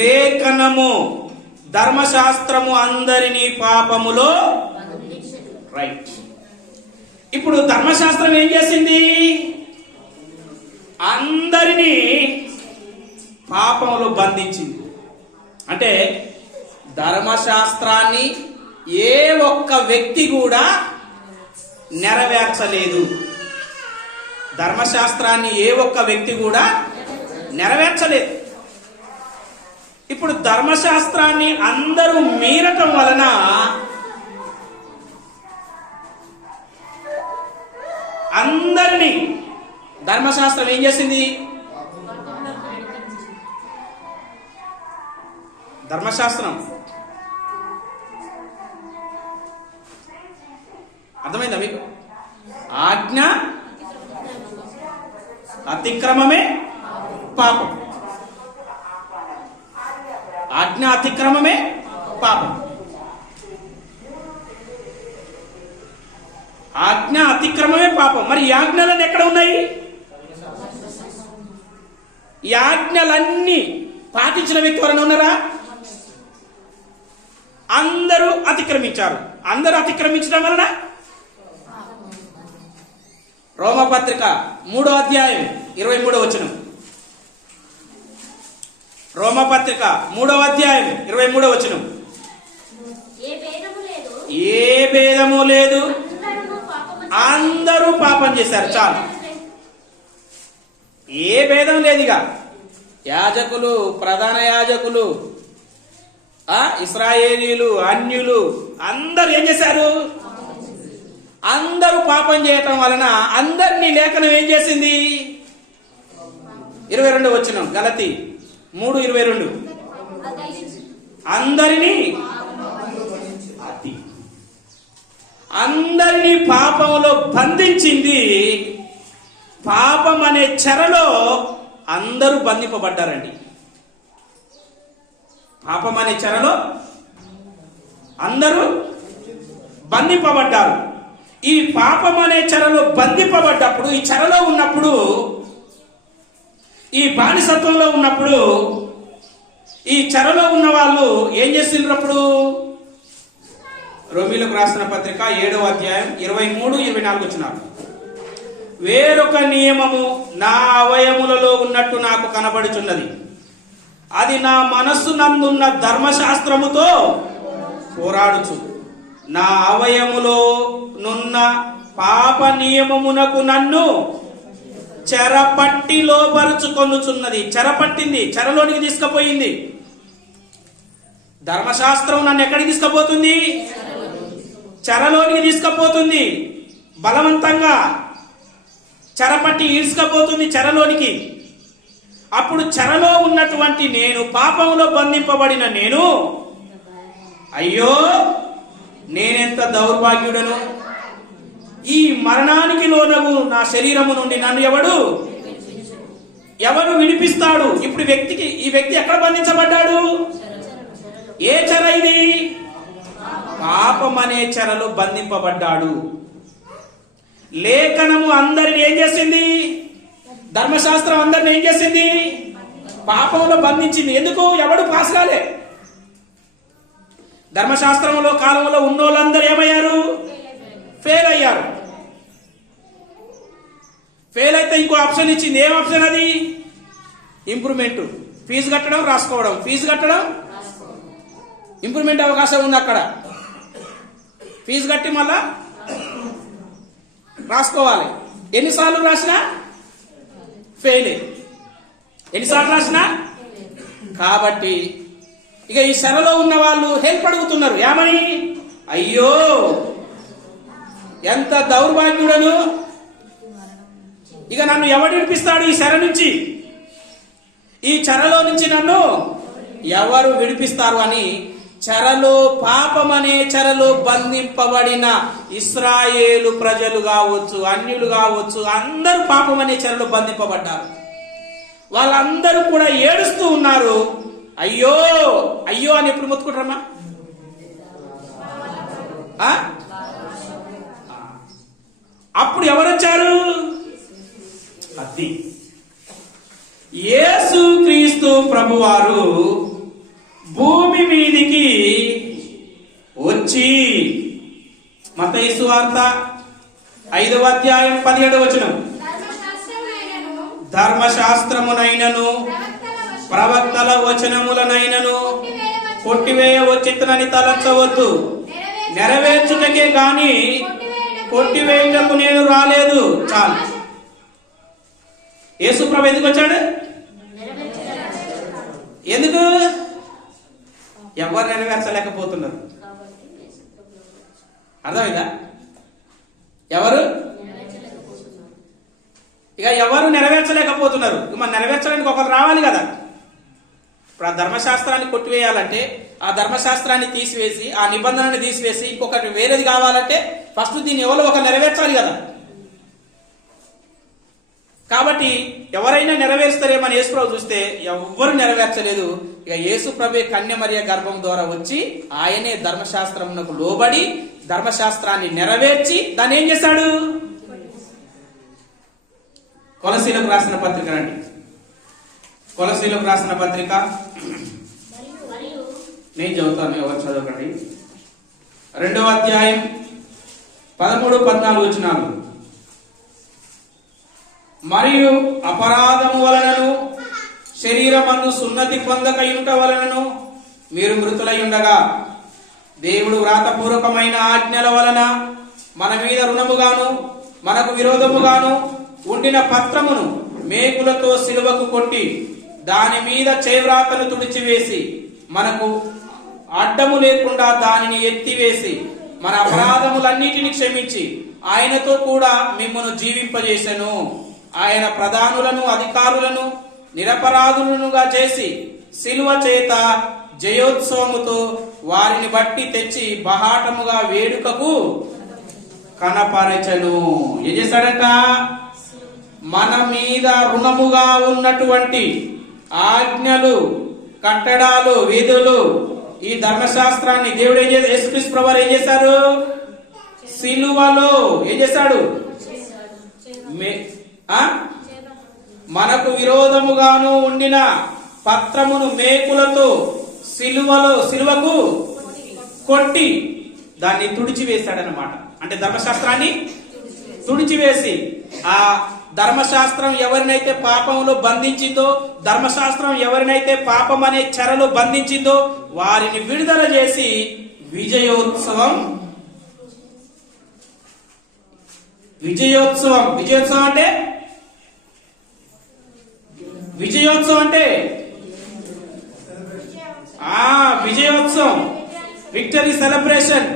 లేఖనము ధర్మశాస్త్రము అందరినీ పాపములో. రైట్. ఇప్పుడు ధర్మశాస్త్రం ఏం చేసింది? అందరినీ పాపంలో బంధించింది. అంటే ధర్మశాస్త్రాన్ని ఏ ఒక్క వ్యక్తి కూడా నెరవేర్చలేదు. ధర్మశాస్త్రాన్ని ఏ ఒక్క వ్యక్తి కూడా నెరవేర్చలేదు. ఇప్పుడు ధర్మశాస్త్రాన్ని అందరూ మీరటం వలన అందరినీ ధర్మశాస్త్రం ఏం చేసింది? ధర్మశాస్త్రం అర్థమైందా మీకు? ఆజ్ఞ అతిక్రమమే పాపం. ఆజ్ఞ అతిక్రమమే పాపం. ఆజ్ఞ అతిక్రమమే పాపం. మరి ఈ ఆజ్ఞలన్నీ ఎక్కడ ఉన్నాయి? ఈ ఆజ్ఞలన్నీ పాటించిన వ్యక్తి ఎవరైనా ఉన్నారా? అందరూ అతిక్రమించారు. అందరూ అతిక్రమించడం వలన రోమపత్రిక 3వ అధ్యాయం 23వ వచనం. రోమపత్రిక 3వ అధ్యాయం 23వ వచనం. ఏ భేదము లేదు, అందరూ పాపం చేశారు. చాలు, ఏ భేదం లేదుగా. యాజకులు, ప్రధాన యాజకులు, ఇశ్రాయేలీయులు, అన్యులు అందరూ ఏం చేశారు? అందరూ పాపం చేయటం వలన అందరినీ లేఖనం ఏం చేసింది? 22 వచనం, గలతీ 3:22. అందరినీ పాపంలో బంధించింది. పాపం అనే చెరలో అందరూ బంధింపబడ్డారండి. పాపం అనే చెరలో అందరూ బంధింపబడ్డారు. ఈ పాపం అనే చెరలో బంధింపబడ్డప్పుడు, ఈ చెరలో ఉన్నప్పుడు, ఈ బానిసత్వంలో ఉన్నప్పుడు, ఈ చెరలో ఉన్న వాళ్ళు ఏం చేసినప్పుడు? రోమీలకు రాసిన పత్రిక 7వ అధ్యాయం 23-24 వచనాలు. వేరొక నియమము నా అవయములలో ఉన్నట్టు నాకు కనబడుచున్నది, అది నా మనస్సు నందున్న ధర్మశాస్త్రముతో పోరాడుచు నా అవయములో నున్న పాప నియమమునకు నన్ను చెరపట్టి లోబరుచుకొనుచున్నది. చెరపట్టింది, చెరలోనికి తీసుకుపోయింది. ధర్మశాస్త్రం నన్ను ఎక్కడికి తీసుకుపోతుంది? చెరలోనికి తీసుకుపోతుంది. బలవంతంగా చెరపట్టి ఈడ్చుకపోతుంది చెరలోనికి. అప్పుడు చెరలో ఉన్నటువంటి నేను, పాపంలో బంధింపబడిన నేను, అయ్యో నేనెంత దౌర్భాగ్యుడను, ఈ మరణానికి లోనగు నా శరీరము నుండి నన్ను ఎవరు విడిపిస్తాడు? ఇప్పుడు ఈ వ్యక్తి ఎక్కడ బంధించబడ్డాడు? ఏ చెర ఇది? పాపం అనే చెరలో బంధింపబడ్డాడు. లేఖనము అందరిని ఏం చేసింది? ధర్మశాస్త్రం అందరిని ఏం చేసింది? పాపంలో బంధించింది. ఎందుకు? ఎవడు పాస్ కాలే. ధర్మశాస్త్రంలో కాలంలో ఉన్నోళ్ళందరూ ఏమయ్యారు? ఫెయిల్ అయ్యారు. ఫెయిల్ అయితే ఇంకో ఆప్షన్ ఇచ్చింది. ఏం ఆప్షన్ అది? ఇంప్రూవ్మెంట్. ఫీజు కట్టడం, రాసుకోవడం. ఫీజు కట్టడం, ఇంప్రూవ్మెంట్ అవకాశం ఉంది అక్కడ. ఫీజు కట్టి మళ్ళా రాసుకోవాలి. ఎన్నిసార్లు రాసినా ఫెయిల్. ఎన్నిసార్లు రాసినా. కాబట్టి ఇక ఈ చెరలో ఉన్న వాళ్ళు హెల్ప్ అడుగుతున్నారు. ఏమని? అయ్యో ఎంత దౌర్భాగ్యుడను, ఇక నన్ను ఎవడు విడిపిస్తాడు ఈ చెర నుంచి? ఈ చెరలో నుంచి నన్ను ఎవరు విడిపిస్తారు అని చెరలో, పాపం అనే చెరలో బంధింపబడిన ఇశ్రాయేలు ప్రజలు కావచ్చు, అన్యులు కావచ్చు, అందరూ పాపం అనే చెరలో బంధింపబడ్డారు. వాళ్ళందరూ కూడా ఏడుస్తూ ఉన్నారు. అయ్యో అయ్యో అని ఎప్పుడు మొత్తుకుంటారమ్మా? అప్పుడు ఎవరొచ్చారు? అది యేసు క్రీస్తు ప్రభువారు భూమి మీదికి వచ్చి, మత్తయి సువార్త 5వ అధ్యాయం 17వ వచనం, ధర్మశాస్త్రమునైనను ప్రవక్తల వచనములనైనను కొట్టివేయ వచ్చినని తలచవద్దు, నెరవేర్చుటకే గాని కొట్టివేయటకు నేను రాలేదు. చాలు. యేసు ప్రభు ఎందుకు వచ్చాడు? ఎందుకు? ఎవరు నెరవేర్చలేకపోతున్నారు. అర్థమైందా? ఎవరు నెరవేర్చలేకపోతున్నారు. మరి నెరవేర్చడానికి ఒకరు రావాలి కదా. ఇప్పుడు ఆ ధర్మశాస్త్రాన్ని కొట్టివేయాలంటే, ఆ ధర్మశాస్త్రాన్ని తీసివేసి, ఆ నిబంధనని తీసివేసి ఇంకొకటి వేరేది కావాలంటే ఫస్ట్ దీన్ని ఎవరో ఒక నెరవేర్చాలి కదా. కాబట్టి ఎవరైనా నెరవేరుస్తారేమని యేసుప్రభు చూస్తే ఎవ్వరు నెరవేర్చలేదు. ఇక యేసుప్రభు కన్య మరియ గర్భం ద్వారా వచ్చి ఆయనే ధర్మశాస్త్రమునకు లోబడి ధర్మశాస్త్రాన్ని నెరవేర్చి దాన్ని ఏం చేశాడు? కొలసీలకు రాసిన పత్రిక రండి. కొలసీలకు రాసిన పత్రిక నేను చదువుతాను, ఎవరు చదవకండి. 2వ అధ్యాయం 13-14 వచనాలు. మరియు అపరాధము వలనను శరీరమందు సున్నతి పొందకయుంట వలనను మీరు మృతులై ఉండగా దేవుడు వ్రాతపూర్వకమైన ఆజ్ఞల వలన మన మీద రుణముగాను మనకు విరోధముగాను ఉండిన పత్రమును మేకులతో సిలువకు కొట్టి దాని మీద చేవ్రాతను తుడిచివేసి మనకు అడ్డము లేకుండా దానిని ఎత్తివేసి మన అపరాధములన్నిటిని క్షమించి ఆయనతో కూడా మిమ్మల్ని జీవింపజేసెను. ఆయన ప్రధానులను అధికారులను నిరపరాధులనుగా చేసి సిలువ చేత జయోత్సవముతో వారిని బట్టి తెచ్చి బహాటముగా వేడుకకు కనపరచెను. ఏం చేశాడట? మన మీద రుణముగా ఉన్నటువంటి ఆజ్ఞలు, కట్టడాలు, విధులు, ఈ ధర్మశాస్త్రాన్ని దేవుడు ఏం చేశారు? యేసుక్రీస్తు ప్రభువారు ఏం చేశారు? సిలువలో ఏం చేశాడు? మనకు విరోధముగాను ఉండిన పత్రమును మేకులతో సిలువకు కొట్టి దాన్ని తుడిచివేశాడనమాట. అంటే ధర్మశాస్త్రాన్ని తుడిచివేసి, ఆ ధర్మశాస్త్రం ఎవరినైతే పాపంలో బంధించిందో, ధర్మశాస్త్రం ఎవరినైతే పాపం అనే చెరలో బంధించిందో వారిని విడుదల చేసి విజయోత్సవం విజయోత్సవం. విజయోత్సవం అంటే విజయోత్సవం, విక్టరీ సెలబ్రేషన్.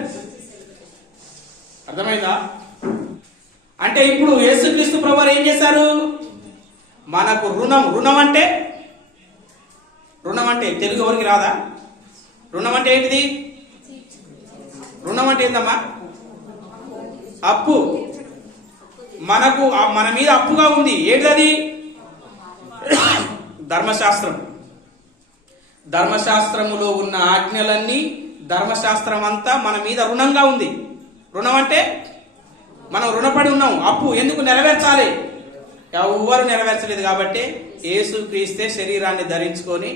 అర్థమైందా? అంటే ఇప్పుడు యేసుక్రీస్తు ప్రభువారు ఏం చేశారు? మనకు రుణం అంటే తెలుగు ఎవరికి రాదా? రుణం అంటే ఏంటిది? రుణం అంటే ఏందమ్మా? అప్పు. మనకు మన మీద అప్పుగా ఉంది. ఏంటది? ధర్మశాస్త్రములో ఉన్న ఆజ్ఞలన్నీ, ధర్మశాస్త్రం అంతా మన మీద రుణంగా ఉంది. రుణం అంటే మనం రుణపడి ఉన్నాం. అప్పు ఎందుకు? నెరవేర్చాలి. ఎవ్వరు నెరవేర్చలేదు కాబట్టి యేసుక్రీస్తే శరీరాన్ని ధరించుకొని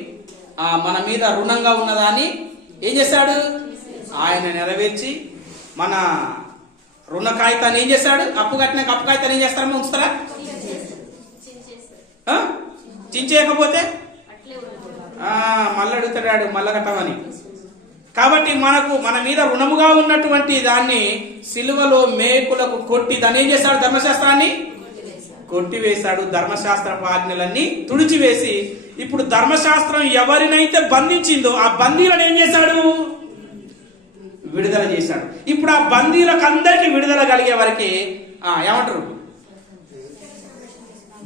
మన మీద రుణంగా ఉన్నదాన్ని ఏం చేశాడు? ఆయన నెరవేర్చి మన రుణ కాగితాన్ని ఏం చేశాడు? అప్పు కట్టినాక అప్పు కాగితాన్ని ఏం చేస్తారని ఉంచుతారా? చించేయకపోతే మళ్ళీ అడుగుతాడు మళ్ళా కట్టమని. కాబట్టి మన మీద రుణముగా ఉన్నటువంటి దాన్ని సిలువలో మేకులకు కొట్టి దాన్ని ఏం చేశాడు? ధర్మశాస్త్రాన్ని కొట్టివేశాడు. ధర్మశాస్త్రపు ఆజ్ఞలన్నీ తుడిచివేసి ఇప్పుడు ధర్మశాస్త్రం ఎవరినైతే బంధించిందో ఆ బందీలను ఏం చేశాడు? విడుదల చేశాడు. ఇప్పుడు ఆ బందీలకు అందరికీ విడుదల కలిగే వరకు ఏమంటారు?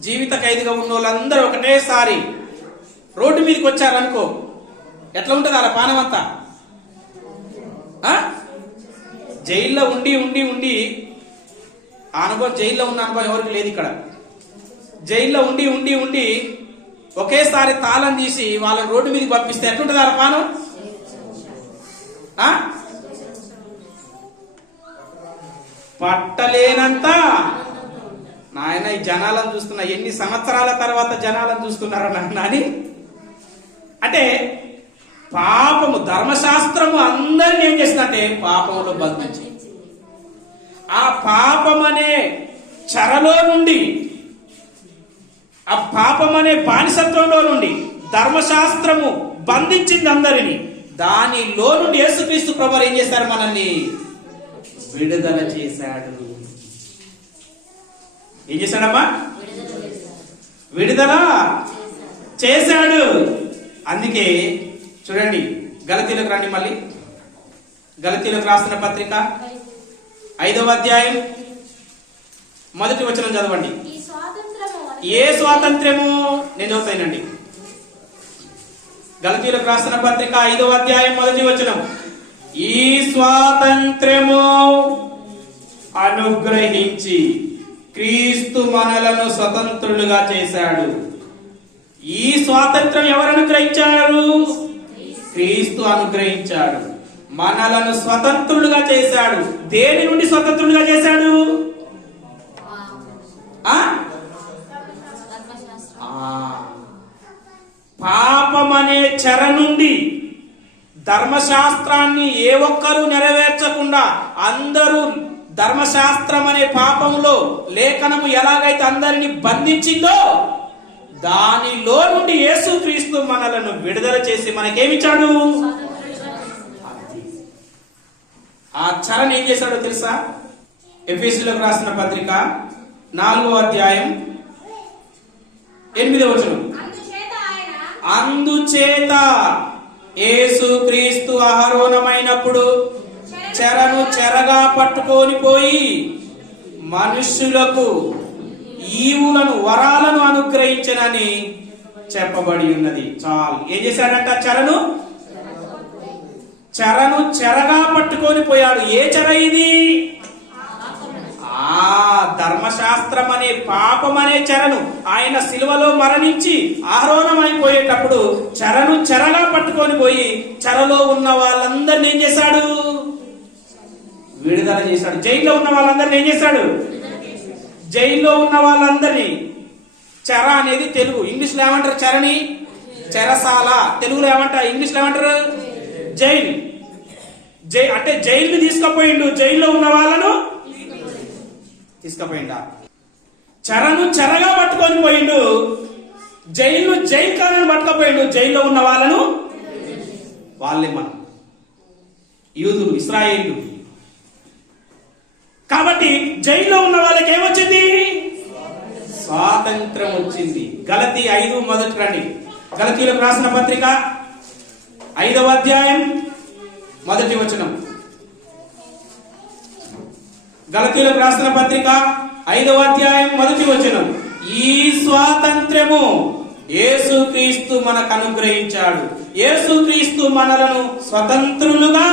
జీవిత ఖైదీగా ఉన్న వాళ్ళందరూ ఒకటేసారి రోడ్డు మీదకి వచ్చారనుకో, ఎట్లా ఉంటుంది అలా పానం అంతా? జైల్లో ఉండి ఆ అనుభవం, జైల్లో ఉన్న అనుభవం ఎవరికి లేదు ఇక్కడ. జైల్లో ఉండి ఒకేసారి తాళం తీసి వాళ్ళని రోడ్డు మీదకి పంపిస్తే ఎట్లుంటుంది అలా పానం? పట్టలేనంత. నాయన ఈ జనాలను చూస్తున్నా, ఎన్ని సంవత్సరాల తర్వాత జనాలను చూస్తున్నారా నాన్న అని. అంటే పాపము, ధర్మశాస్త్రము అందరిని ఏం చేసిందంటే పాపములో బంధించి, ఆ పాపమనే చెరలో నుండి, ఆ పాపమనే బానిసత్వంలో నుండి ధర్మశాస్త్రము బంధించింది అందరిని. దానిలో నుండి యేసుక్రీస్తు ప్రభువారు ఏం చేశారు? మనల్ని విడుదల చేశాడు. ఏం చేశాడమ్మా? విడుదల చేశాడు. అందుకే చూడండి, గలతీలకు రండి. మళ్ళీ గలతీలకు రాసిన పత్రిక 5వ అధ్యాయం 1వ వచనం చదవండి. ఏ స్వాతంత్ర్యము? నేను చదువుతానండి. గలతీలకు రాసిన పత్రిక 5వ అధ్యాయం 1వ వచనం. ఈ స్వాతంత్ర్యము అనుగ్రహించి క్రీస్తు మనలను స్వతంత్రులుగా చేశాడు. ఈ స్వాతంత్రం ఎవరు అనుగ్రహించారు? క్రీస్తు అనుగ్రహించాడు. మనలను స్వతంత్రులుగా చేశాడు. దేని నుండి స్వతంత్రులుగా చేశాడు? పాపమనే చెర నుండి. ధర్మశాస్త్రాన్ని ఏ ఒక్కరూ నెరవేర్చకుండా అందరూ ధర్మశాస్త్రం అనే పాపంలో లేఖనము ఎలాగైతే అందరిని బంధించిందో దానిలో నుండి యేసుక్రీస్తు మనలను విడుదల చేసి మనకేమిచ్చాడు? ఆ చరణ్ ఏం చేశాడో తెలుసా? ఎఫెసీయులకు రాసిన పత్రిక 4వ అధ్యాయం 8వ వచనం. అందుచేత యేసుక్రీస్తు ఆరోహణమైనప్పుడు చెరను చెరగా పట్టుకొని పోయి మనుష్యులకు ఈవులను, వరాలను అనుగ్రహించనని చెప్పబడి ఉన్నది. చాలు. ఏం చేశాడంట? చెరను చెరగా పట్టుకొని పోయాడు. ఏ చెర ఇది? ధర్మశాస్త్రం అనే పాపం అనే చెరను ఆయన సిలువలో మరణించి ఆరోహణమైపోయేటప్పుడు చెరను చెరగా పట్టుకొని పోయి చెరలో ఉన్న వాళ్ళందరినీ ఏం చేశాడు? విడుదల చేశాడు. జైల్లో ఉన్న వాళ్ళందరినీ ఏం చేశాడు? జైల్లో ఉన్న వాళ్ళందరినీ. చెర అనేది తెలుగు, ఇంగ్లీష్ లో ఏమంటారు? చెరని చెరసాల. తెలుగులో ఏమంటారు? ఇంగ్లీష్ లో ఏమంటారు? జైలు. అంటే జైలు తీసుకుపోయిండు. జైల్లో ఉన్న వాళ్ళను తీసుకుపోయిండా? చెరను చెరగా పట్టుకొని పోయిండు. జైలు కాలను పట్టుకపోయిండు. జైల్లో ఉన్న వాళ్ళను, వాళ్ళే మనం యూదులు, ఇశ్రాయేలు. కాబట్టి జైల్లో ఉన్న వాళ్ళకి ఏమొచ్చింది? స్వాతంత్రం వచ్చింది. గలతీ 5 మొదటి రండి. గలతీయులకు రాసిన పత్రిక 5వ అధ్యాయం 1వ వచనం. గలతీయులకు రాసిన పత్రిక 5వ అధ్యాయం 1వ వచనం. ఈ స్వాతంత్ర్యము యేసుక్రీస్తు మనకు అనుగ్రహించాడు. యేసుక్రీస్తు మనలను స్వతంత్రులుగా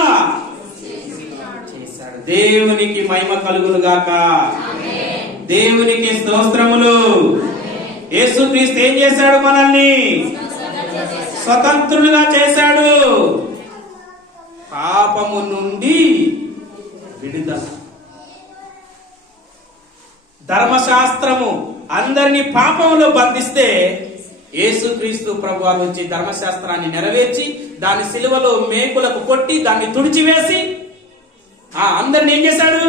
చేశాడు. దేవునికి మహిమ కలుగును గాక. దేవునికి స్తోత్రములు. యేసుక్రీస్తు ఏం చేశాడు? మనల్ని స్వతంత్రులుగా చేశాడు. పాపము నుండి విడుదల. ధర్మశాస్త్రము అందరినీ పాపంలో బంధిస్తే యేసుక్రీస్తు ప్రభువారు వచ్చి ధర్మశాస్త్రాన్ని నెరవేర్చి దాని సిలువలో మేకులకు కొట్టి దాన్ని తుడిచివేసి అందరిని ఏం చేశాడు?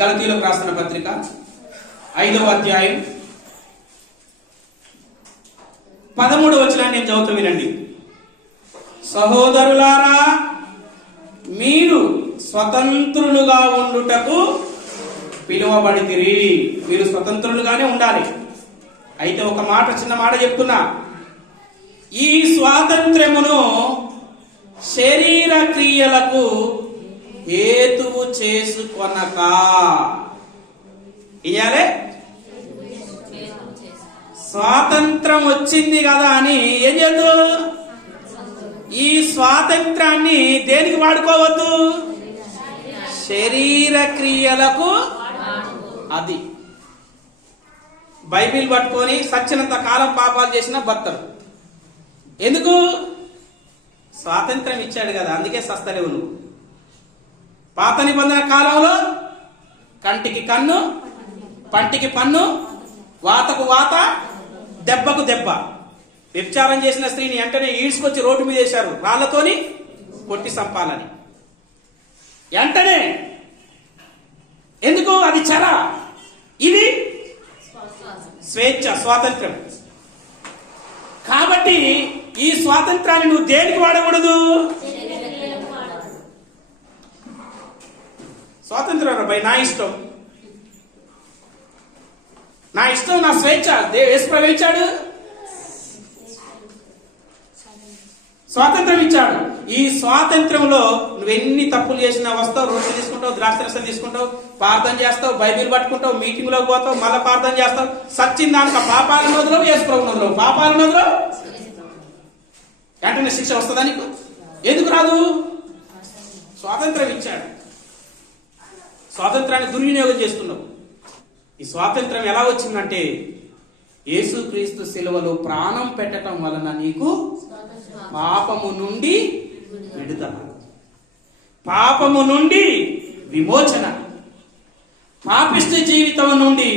గలతీయులకు రాసిన పత్రిక 5వ అధ్యాయం 13వ వచనాన్ని నేను చదువుతూ వినండి. సహోదరులారా, మీరు స్వతంత్రులుగా ఉండుటకు పిలువబడితిరి. మీరు స్వతంత్రులుగానే ఉండాలి. అయితే ఒక మాట, చిన్న మాట చెప్తున్నా. ఈ స్వాతంత్ర్యమును శరీర క్రియలకు హేతువు చేసుకొనక ఇయ్యాలే. స్వాతంత్రం వచ్చింది కదా అని ఏం చేయద్దు? ఈ స్వాతంత్రాన్ని దేనికి వాడుకోవద్దు? శరీర క్రియలకు. అది బైబిల్ పట్టుకొని సచ్చినంత కాలం పాపాలు చేసిన భక్తులు. ఎందుకు? స్వాతంత్రం ఇచ్చాడు కదా, అందుకే సస్తలేవు నువ్వు. పాత నిబంధన కాలంలో కంటికి కన్ను, పంటికి పన్ను, వాతకు వాత, దెబ్బకు దెబ్బ. వ్యభిచారం చేసిన స్త్రీని వెంటనే ఈడ్చుకొచ్చి రోడ్డు మీద వేశారు, రాళ్లతోని కొట్టి చంపాలని. వెంటనే. ఎందుకు? అది చెర, ఇది స్వేచ్ఛ, స్వాతంత్రం. కాబట్టి ఈ స్వాతంత్రాన్ని నువ్వు దేనికి వాడకూడదు? స్వాతంత్రం నా ఇష్టం, నా ఇష్టం, నా స్వేచ్ఛ. యేసు ప్రభు ఇచ్చాడు, స్వాతంత్రం ఇచ్చాడు. ఈ స్వాతంత్రంలో నువ్వెన్ని తప్పులు చేసినా వస్తావు, రొట్టెలు తీసుకుంటావు, ద్రాక్షరసం తీసుకుంటావు, ప్రార్థన చేస్తావు, బైబిల్ పట్టుకుంటావు, మీటింగ్ లోకి పోతావు, మళ్ళీ ప్రార్థన చేస్తావు. సచ్చిన దానికి పాపాలను వదలవు, యేసు ప్రభువును వదలవు. పాపాలను వదలవు, వెంటనే శిక్ష వస్తుందా నీకు? ఎందుకు రాదు? స్వాతంత్రం ఇచ్చాడు. స్వాతంత్రాన్ని దుర్వినియోగం చేస్తున్నావు. ఈ స్వాతంత్రం ఎలా వచ్చిందంటే యేసుక్రీస్తు శిలువలో ప్రాణం పెట్టడం వలన నీకు పాపము నుండి విడుదల, పాపము నుండి విమోచన, పాపిష్టి జీవితం నుండి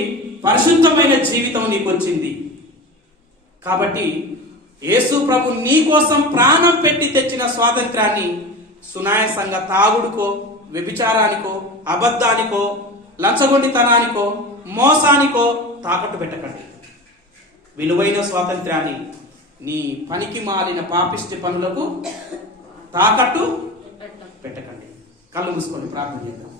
పరిశుద్ధమైన జీవితం నీకు వచ్చింది. కాబట్టి యేసు ప్రభు నీ కోసం ప్రాణం పెట్టి తెచ్చిన స్వాతంత్రాన్ని సునాయాసంగా తాగుడుకో, వ్యభిచారానికో, అబద్ధానికో, లంచగొండితనానికో, మోసానికో తాకట్టు పెట్టకండి. విలువైన స్వాతంత్రాన్ని నీ పనికి మాలిన పాపిష్టి పనులకు తాకట్టు పెట్టకండి. కళ్ళు మూసుకొని ప్రార్థన చేద్దాం.